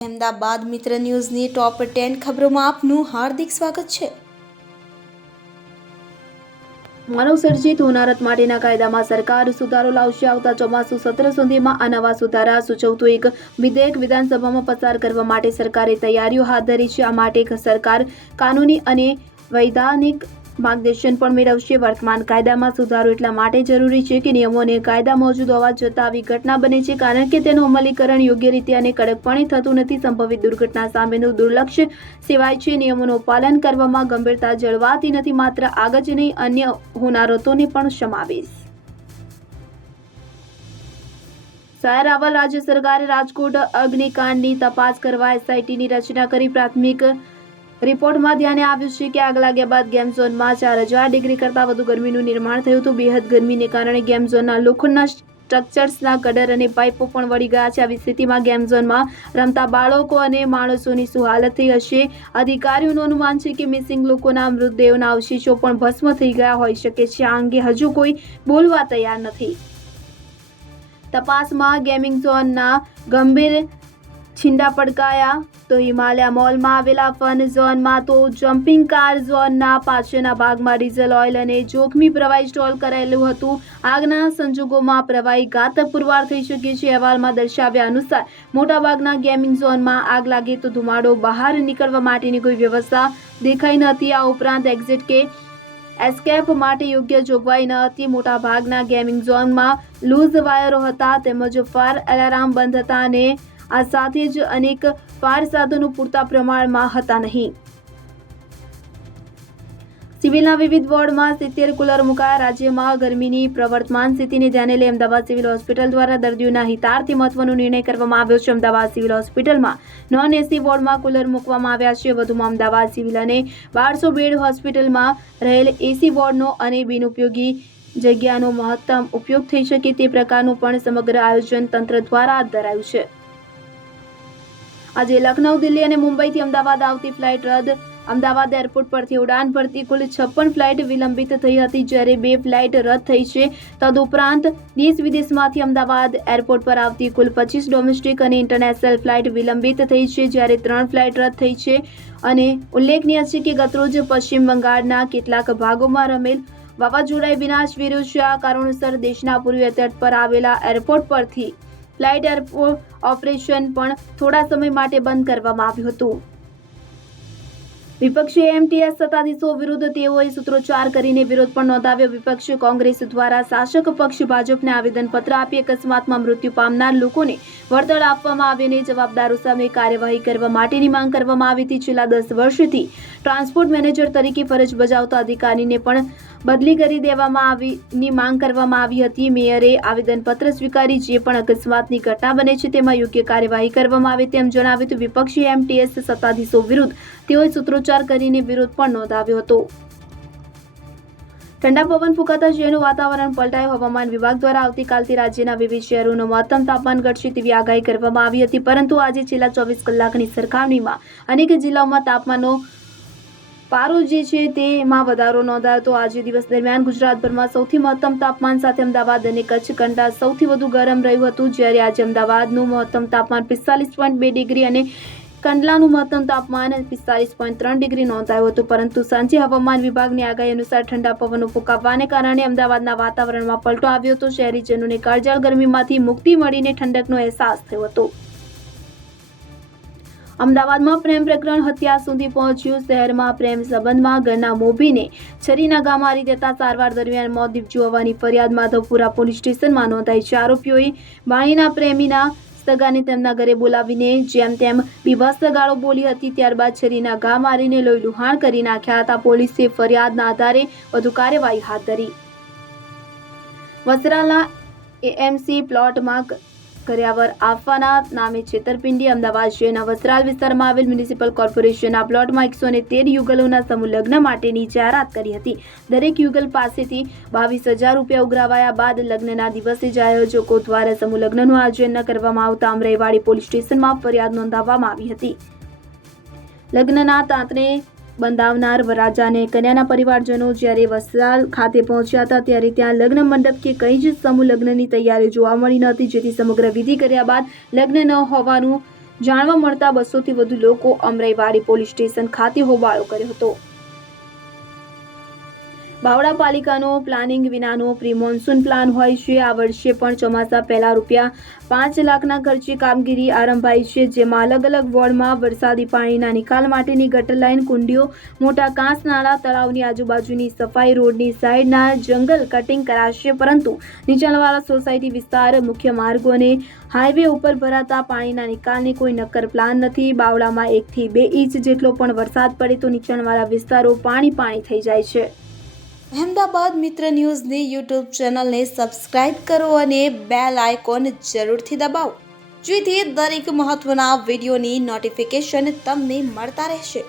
અમદાવાદ મિત્ર ન્યૂઝની ટોપ 10 ખબરોમાં આપનું હાર્દિક સ્વાગત છે। માનવસર્જિત હોનારત માટેના કાયદામાં સરકાર સુધારો લાવશે। આવતા ચોમાસુ સત્ર સુધીમાં આ નવા સુધારા સૂચવતું એક વિધેયક વિધાનસભામાં પસાર કરવા માટે સરકારે તૈયારીઓ હાથ ધરી છે। આ માટે સરકાર કાનૂની અને વૈધાનિક માર્ગદર્શન પણ મેળવશે। વર્તમાન કાયદામાં સુધારો એટલા માટે જરૂરી છે કે નિયમો અને કાયદા મોજૂદ હોવા છતાં આવી ઘટના બને છે કારણ કે તેનું અમલીકરણ યોગ્ય રીતે અને કડકપણે થતું નથી। સંભવિત દુર્ઘટના સામેનું દુર્લક્ષ્ય સેવાય છે। નિયમોનું પાલન કરવામાં ગંભીરતા જળવાતી નથી। માત્ર આગ જ નહીં, અન્ય હોનારતોને પણ સમાવેશ। શહેર અહેવાલ રાજ્ય સરકારે રાજકોટ અગ્નિકાંડની તપાસ કરવા એસઆઈટીની રચના કરી। પ્રાથમિક રિપોર્ટમાં ધ્યાને આવ્યું છે કે આગ લાગ્યા બાદ ગેમ ઝોનમાં 4000 ડિગ્રી કરતાં વધુ ગરમીનું નિર્માણ થયું હતું। બેહદ ગરમીને કારણે ગેમ ઝોનના લોખંડના સ્ટ્રક્ચર્સના કડર અને પાઇપો પણ વળી ગયા છે। આવી સ્થિતિમાં ગેમ ઝોનમાં રમતા બાળકો અને માણસોની શું હાલત થઈ હશે। અધિકારીઓનું અનુમાન છે કે મિસિંગ લોકોના મૃતદેહોના અવશેષો પણ ભસ્મ થઈ ગયા હોઈ શકે છે। આ અંગે હજુ કોઈ બોલવા તૈયાર નથી। તપાસમાં ગેમિંગ ઝોનના ગંભીર છીંડા પડકાયા તો હિમાલયા મોલમાં આવેલા ફન ઝોનમાં તો જમ્પિંગ કાર ઝોનના પાછળના ભાગમાં ડીઝલ ઓઇલ અને જોખમી પ્રવાહી સ્ટોલ કરાયેલું હતું। આગના સંજોગોમાં પ્રવાહી ઘાતક પુરવાર થઈ શકે છે। અહેવાલમાં દર્શાવ્યા અનુસાર મોટાભાગના ગેમિંગ ઝોનમાં આગ લાગે તો ધુમાડો બહાર નીકળવા માટેની કોઈ વ્યવસ્થા દેખાઈ નથી। આ ઉપરાંત એક્ઝિટ કે એસ્કેપ માટે યોગ્ય જોગવાઈ ન હતી। મોટાભાગના ગેમિંગ ઝોનમાં લૂઝ વાયરો હતા તેમજ ફાયર એલાર્મ બંધ હતા અને આ સાથે જ અનેક ફાયર સાધનો પૂરતા પ્રમાણમાં હતા નહીં। સિવિલના વિવિધ વોર્ડમાં 70 કુલર મુકાયા। રાજ્યમાં ગરમીની પ્રવર્તમાન સ્થિતિને ધ્યાને લઈ અમદાવાદ સિવિલ હોસ્પિટલ દ્વારા દર્દીઓના હિતાર્થે મહત્વનો નિર્ણય કરવામાં આવ્યો છે। અમદાવાદ સિવિલ હોસ્પિટલમાં નોન એસી વોર્ડમાં કુલર મૂકવામાં આવ્યા છે। વધુમાં અમદાવાદ સિવિલ અને 1200 બેડ હોસ્પિટલમાં રહેલ એસી વોર્ડનો અને બિનઉપયોગી જગ્યાનો મહત્તમ ઉપયોગ થઈ શકે તે પ્રકારનું પણ સમગ્ર આયોજન તંત્ર દ્વારા હાથ ધરાયું છે। આજે લખનઉ, દિલ્હી અને મુંબઈથી અમદાવાદ આવતી ફ્લાઇટ રદ। અમદાવાદ એરપોર્ટ પરથી ઉડાન ભરતી કુલ 56 ફ્લાઇટ વિલંબિત થઈ હતી જ્યારે 2 ફ્લાઇટ રદ થઈ છે। તદુપરાંત દેશ વિદેશમાંથી અમદાવાદ એરપોર્ટ પર આવતી કુલ 25 ડોમેસ્ટિક અને ઇન્ટરનેશનલ ફ્લાઇટ વિલંબિત થઈ છે જ્યારે 3 ફ્લાઇટ રદ થઈ છે। અને ઉલ્લેખનીય છે કે ગતરોજ પશ્ચિમ બંગાળના કેટલાક ભાગોમાં રમેલ વાવાઝોડાએ વિનાશ વેર્યો છે। આ કારણોસર દેશના પૂર્વીય તટ પર આવેલા એરપોર્ટ પરથી ફ્લાઇટ ઓપરેશન પણ થોડા સમય માટે બંધ કરવામાં આવ્યું હતું। વિપક્ષે એમટીએસ સત્તાધીશો વિરુદ્ધ તેઓએ સૂત્રોચ્ચાર કરીને વિરોધ પણ નોંધાવ્યો। વિપક્ષ કોંગ્રેસ દ્વારા શાસક પક્ષ ભાજપને આવેદનપત્ર આપી અકસ્માતમાં મૃત્યુ પામનાર લોકોને વળતર આપવામાં આવે અને જવાબદારો સામે કાર્યવાહી કરવા માટેની માંગ કરવામાં આવી હતી। છેલ્લા 10 વર્ષથી ટ્રાન્સપોર્ટ મેનેજર તરીકે ફરજ બજાવતા અધિકારીને પણ બદલી કરી દેવામાં આવીની માંગ કરવામાં આવી હતી। મેયરે આવેદનપત્ર સ્વીકારી જે પણ અકસ્માતની ઘટના બને છે તેમાં યોગ્ય કાર્યવાહી કરવામાં આવે તેમ જણાવ્યું હતું। વિપક્ષી એમટીએસ સત્તાધીશો વિરુદ્ધ તેઓએ સૂત્રોચ્ચાર કરીને વિરોધ પણ નોંધાવ્યો હતો। ઠંડા પવન ફૂંકાતા શહેરનું વાતાવરણ પલટાયું। હવામાન વિભાગ દ્વારા આવતીકાલથી રાજ્યના વિવિધ શહેરોનું મહત્તમ તાપમાન ઘટશે તેવી આગાહી કરવામાં આવી હતી પરંતુ આજે છેલ્લા 24 કલાકની સરખામણીમાં અનેક જિલ્લાઓમાં તાપમાનનો પારો જે છે તેમાં વધારો નોંધાયો હતો। આજે દિવસ દરમિયાન ગુજરાતભરમાં સૌથી મહત્તમ તાપમાન સાથે અમદાવાદ અને કચ્છ કંડલા સૌથી વધુ ગરમ રહ્યું હતું જ્યારે આજે અમદાવાદનું મહત્તમ તાપમાન 45.2 ડિગ્રી અને કંડલાનું મહત્તમ તાપમાન 45.3 ડિગ્રી નોંધાયું હતું પરંતુ સાંજે હવામાન વિભાગની આગાહી અનુસાર ઠંડા પવનો ફૂંકાવાને કારણે અમદાવાદના વાતાવરણમાં પલટો આવ્યો હતો। શહેરીજનોને કાળઝાળ ગરમીમાંથી મુક્તિ મળીને ઠંડકનો અહેસાસ થયો હતો। અમદાવાદમાં પ્રેમ પ્રકરણ હત્યા સુધી પહોંચ્યું। શહેરમાં પ્રેમ સંબંધમાં ઘરના મોભીને છરીના ઘા મારી દેતા સારવાર દરમિયાન મોત નીપજ્યું હોવાની ફરિયાદ માધવપુરા પોલીસ સ્ટેશનમાં નોંધાઈ છે। આરોપીઓએ બાણીના પ્રેમીના સગાને તેમના ઘરે બોલાવીને જેમ તેમ બીભત્સ ગાળો બોલી હતી ત્યારબાદ છરીના ઘા મારીને લોહી લુહાણ કરી નાખ્યા હતા। પોલીસે ફરિયાદના આધારે વધુ કાર્યવાહી હાથ ધરી। વસ્ત્રાલના એએમસી પ્લોટમાં કર્યાવર આપવાના નામે છેતરપિંડી। અમદાવાદ શહેરના વસ્ત્રાલ વિસ્તારમાં આવેલ મ્યુનિસિપલ કોર્પોરેશનના પ્લોટમાં 113 યુગલોના સમૂહ લગ્ન માટેની જાહેરાત કરી હતી। દરેક યુગલ પાસેથી 22,000 રૂપિયા ઉઘરાવાયા બાદ લગ્નના દિવસે જ આયોજકો દ્વારા સમૂહ લગ્નનું આયોજન ન કરવામાં આવતા અમરાઈવાડી પોલીસ સ્ટેશનમાં ફરિયાદ નોંધાવવામાં આવી હતી। લગ્નના તાંતને બંધાવનાર વરરાજા અને કન્યાના પરિવારજનો જ્યારે વસ્ત્રાલ ખાતે પહોંચ્યા હતા ત્યારે ત્યાં લગ્ન મંડપ કે કંઈ જ સમૂહ લગ્નની તૈયારી જોવા મળી ન હતી જેથી સમગ્ર વિધિ કર્યા બાદ લગ્ન ન હોવાનું જાણવા મળતા 200થી વધુ લોકો અમરાઈવાડી પોલીસ સ્ટેશન ખાતે હોબાળો કર્યો હતો। બાવળા પાલિકાનો પ્લાનિંગ વિનાનો પ્રી મોન્સૂન પ્લાન હોય છે। આ વર્ષે પણ ચોમાસા પહેલા ₹5 લાખના ખર્ચે કામગીરી આરંભાઈ છે, જેમાં અલગ અલગ વોર્ડમાં વરસાદી પાણીના નિકાલ માટેની ગટર લાઇન, કુંડીઓ, મોટા કાંસ નાળા, તળાવની આજુબાજુની સફાઈ, રોડની સાઈડના જંગલ કટિંગ કરાશે, પરંતુ નીચાણવાળા સોસાયટી વિસ્તાર, મુખ્ય માર્ગો અને હાઈવે ઉપર ભરાતા પાણીના નિકાલની કોઈ નક્કર પ્લાન નથી। બાવળામાં 1 થી 2 ઇંચ જેટલો પણ વરસાદ પડે તો નીચાણવાળા વિસ્તારો પાણી થઈ જાય છે। અહેમદાબાદ મિત્ર ન્યૂઝની યુટ્યુબ ચેનલને સબસ્ક્રાઇબ કરો અને બેલ આઇકોન જરૂરથી દબાવો, જેથી દરેક મહત્વના વિડીયોની નોટિફિકેશન તમને મળતા રહેશે।